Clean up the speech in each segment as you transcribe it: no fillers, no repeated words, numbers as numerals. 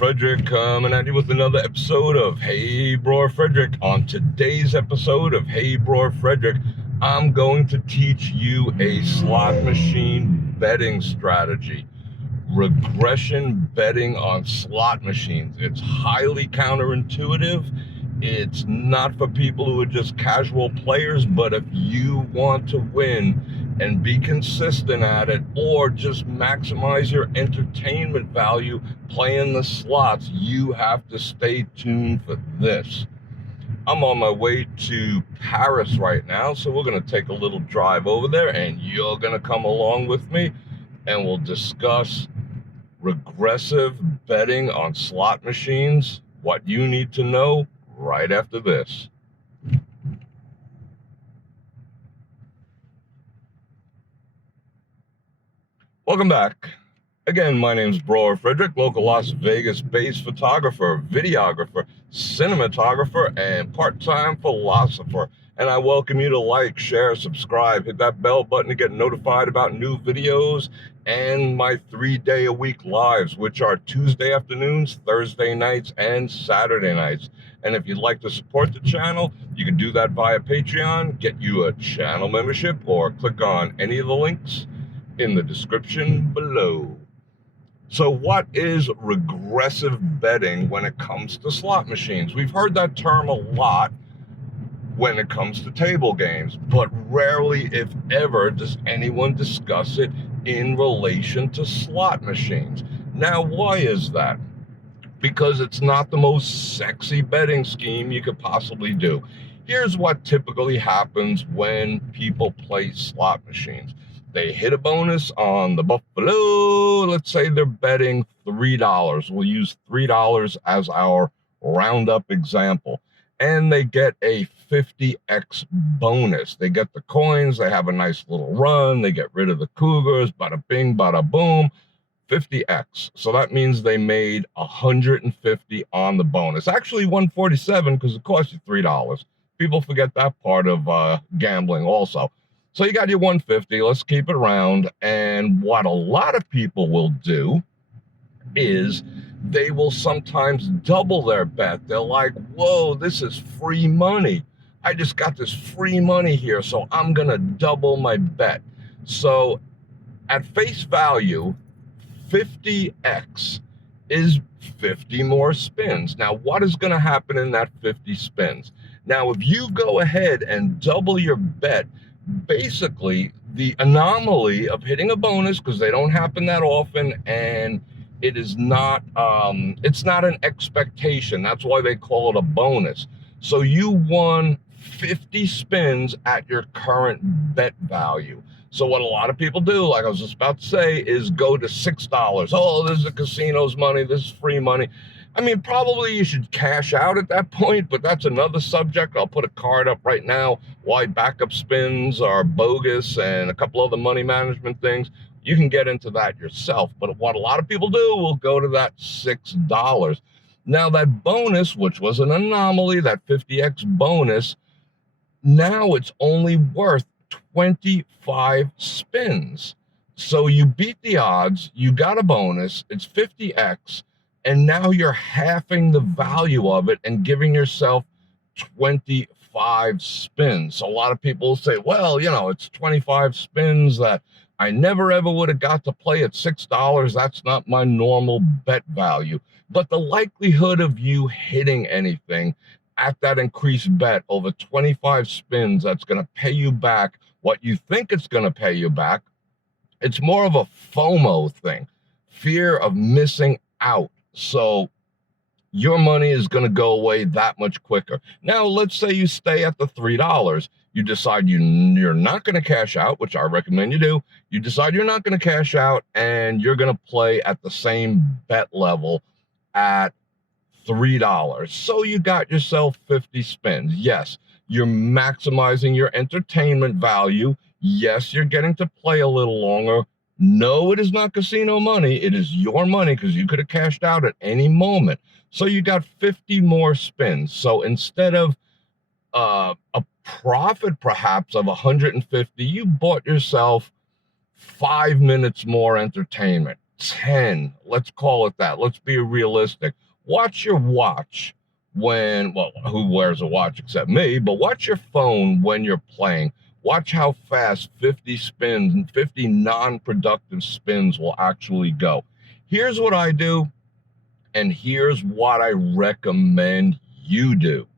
Fredrik coming at you with another episode of Hey Bror Fredrik. On today's episode of Hey Bror Fredrik, I'm going to teach you a slot machine betting strategy. Regression betting on slot machines. It's highly counterintuitive. It's not for people who are just casual players, but if you want to win and be consistent at it, or just maximize your entertainment value playing the slots, you have to stay tuned for this. I'm on my way to Paris right now, so we're going to take a little drive over there, and you're going to come along with me, and we'll discuss regressive betting on slot machines, what you need to know right after this. Welcome back. Again, my name is Bror Fredrik, local Las Vegas-based photographer, videographer, cinematographer, and part-time philosopher. And I welcome you to like, share, subscribe, hit that bell button to get notified about new videos and my 3-day-a-week lives, which are Tuesday afternoons, Thursday nights, and Saturday nights. And if you'd like to support the channel, you can do that via Patreon, get you a channel membership, or click on any of the links in the description below. So what is regressive betting when it comes to slot machines? We've heard that term a lot when it comes to table games, but rarely, if ever, does anyone discuss it in relation to slot machines. Now, why is that? Because it's not the most sexy betting scheme you could possibly do. Here's what typically happens when people play slot machines. They hit a bonus on the Buffalo. Let's say they're betting $3. We'll use $3 as our roundup example. And they get a 50x bonus. They get the coins. They have a nice little run. They get rid of the Cougars. Bada bing, bada boom. 50x. So that means they made 150 on the bonus. Actually, 147 because it cost you $3. People forget that part of gambling also. So you got your 150, let's keep it round. And what a lot of people will do is they will sometimes double their bet. They're like, whoa, this is free money. I just got this free money here, so I'm going to double my bet. So at face value, 50x is 50 more spins. Now, what is going to happen in that 50 spins? Now, if you go ahead and double your bet, basically the anomaly of hitting a bonus, because they don't happen that often, and it is not it's not an expectation. That's why they call it a bonus. So you won 50 spins at your current bet value. So what a lot of people do, like I was just about to say, is go to $6. Oh, this is the casino's money, this is free money. I mean, probably you should cash out at that point, but that's another subject. I'll put a card up right now, why backup spins are bogus and a couple other money management things. You can get into that yourself. But what a lot of people do will go to that $6. Now that bonus, which was an anomaly, that 50x bonus, now it's only worth 25 spins. So you beat the odds, you got a bonus, it's 50x, and now you're halving the value of it and giving yourself 25 spins. So a lot of people will say, well, you know, it's 25 spins that I never ever would have got to play at $6. That's not my normal bet value. But the likelihood of you hitting anything at that increased bet over 25 spins that's going to pay you back what you think it's going to pay you back, it's more of a FOMO thing, fear of missing out. So your money is going to go away that much quicker. Now, let's say you stay at the $3. You decide you're not going to cash out, which I recommend you do. You decide you're not going to cash out, and you're going to play at the same bet level at $3. So you got yourself 50 spins. Yes, you're maximizing your entertainment value. Yes, you're getting to play a little longer. No, it is not casino money. It is your money because you could have cashed out at any moment. So you got 50 more spins. So instead of a profit perhaps of 150, you bought yourself 5 minutes more entertainment, 10. Let's call it that. Let's be realistic. Watch your watch when, well, who wears a watch except me, but watch your phone when you're playing. Watch how fast 50 spins and 50 non-productive spins will actually go. Here's what I do, and here's what I recommend you do.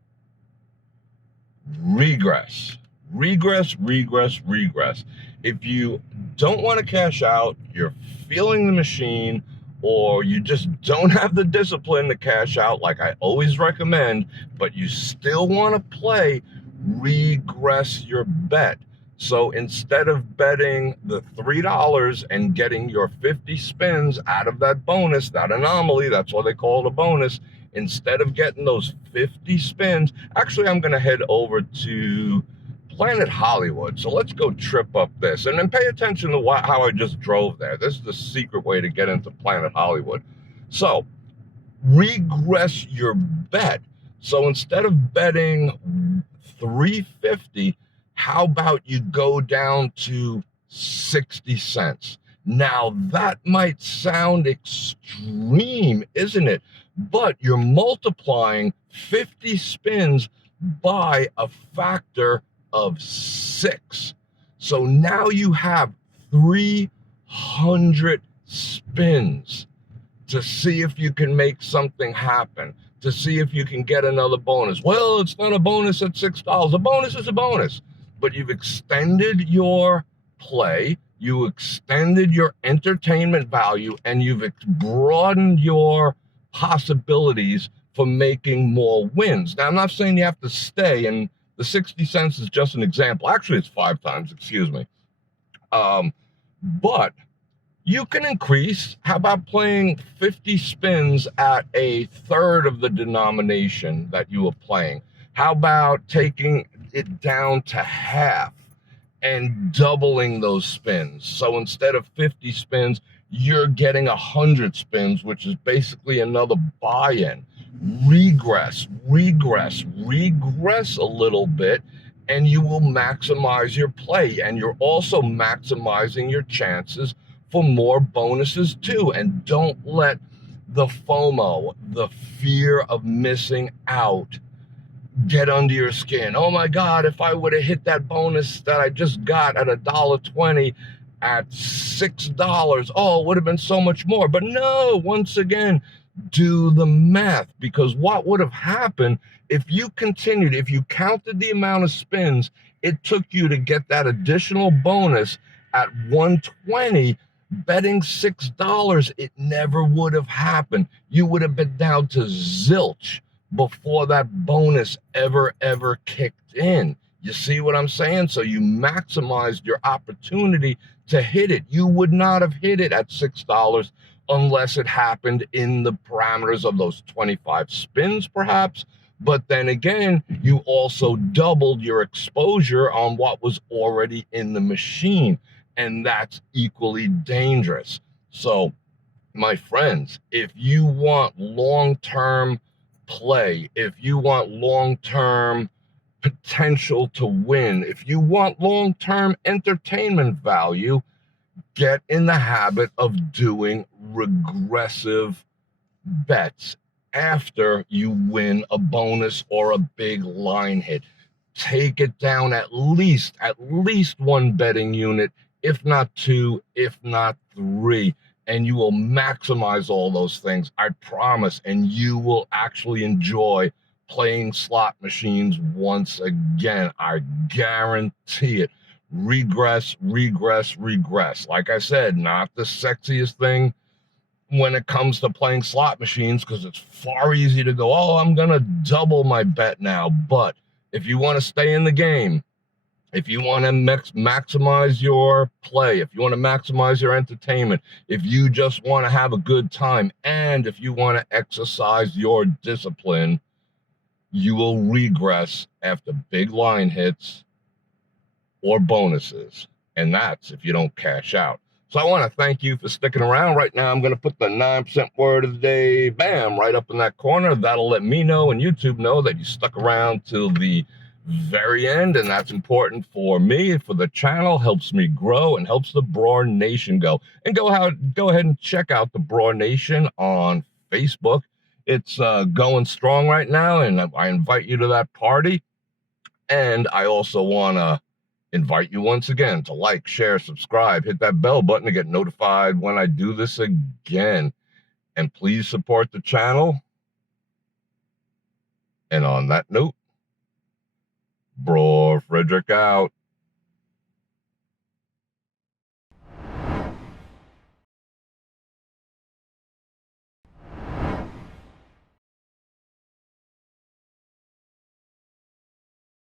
Regress. Regress, regress, regress. If you don't want to cash out, you're feeling the machine, or you just don't have the discipline to cash out like I always recommend, but you still want to play, regress your bet. So instead of betting the $3 and getting your 50 spins out of that bonus, that anomaly, that's why they call it a bonus, instead of getting those 50 spins, actually I'm going to head over to Planet Hollywood. So let's go trip up this, and then pay attention to how I just drove there. This is the secret way to get into Planet Hollywood. So regress your bet. So instead of betting 350, how about you go down to 60 cents? Now that might sound extreme, isn't it? But you're multiplying 50 spins by a factor of 6. So now you have 300 spins to see if you can make something happen, to see if you can get another bonus. Well, it's not a bonus at $6. A bonus is a bonus, but you've extended your play, you extended your entertainment value, and you've broadened your possibilities for making more wins. Now, I'm not saying you have to stay, and the 60 cents is just an example. Actually, it's 5 times, excuse me. But you can increase. How about playing 50 spins at a third of the denomination that you were playing? How about taking it down to half and doubling those spins? So instead of 50 spins, you're getting 100 spins, which is basically another buy-in. Regress, regress, regress a little bit, and you will maximize your play. And you're also maximizing your chances for more bonuses too. And don't let the FOMO, the fear of missing out, get under your skin. Oh my God, if I would have hit that bonus that I just got at $1.20 at $6, oh, it would have been so much more. But no, once again, do the math, because what would have happened if you continued, if you counted the amount of spins it took you to get that additional bonus at 120, betting $6, it never would have happened. You would have been down to zilch before that bonus ever kicked in. You see what I'm saying? So you maximized your opportunity to hit it. You would not have hit it at $6 unless it happened in the parameters of those 25 spins, perhaps. But then again, you also doubled your exposure on what was already in the machine, and that's equally dangerous. So, my friends, if you want long-term play, if you want long-term potential to win, if you want long-term entertainment value, get in the habit of doing regressive bets after you win a bonus or a big line hit. Take it down at least one betting unit, if not 2, if not 3, and you will maximize all those things, I promise, and you will actually enjoy playing slot machines once again. I guarantee it. Regress, regress, regress. Like I said, not the sexiest thing when it comes to playing slot machines, because it's far easier to go, oh, I'm going to double my bet now. But if you want to stay in the game, if you want to maximize your play, if you want to maximize your entertainment, if you just want to have a good time, and if you want to exercise your discipline, you will regress after big line hits or bonuses. And that's if you don't cash out. So I want to thank you for sticking around. Right now, I'm going to put the 9% word of the day, bam, right up in that corner. That'll let me know and YouTube know that you stuck around till the very end, and that's important for me, for the channel, helps me grow, and helps the Bror Nation go. And go ahead and check out the Bror Nation on Facebook. It's going strong right now, and I invite you to that party. And I also want to invite you once again to like, share, subscribe, hit that bell button to get notified when I do this again. And please support the channel. And on that note, Bror Fredrik out.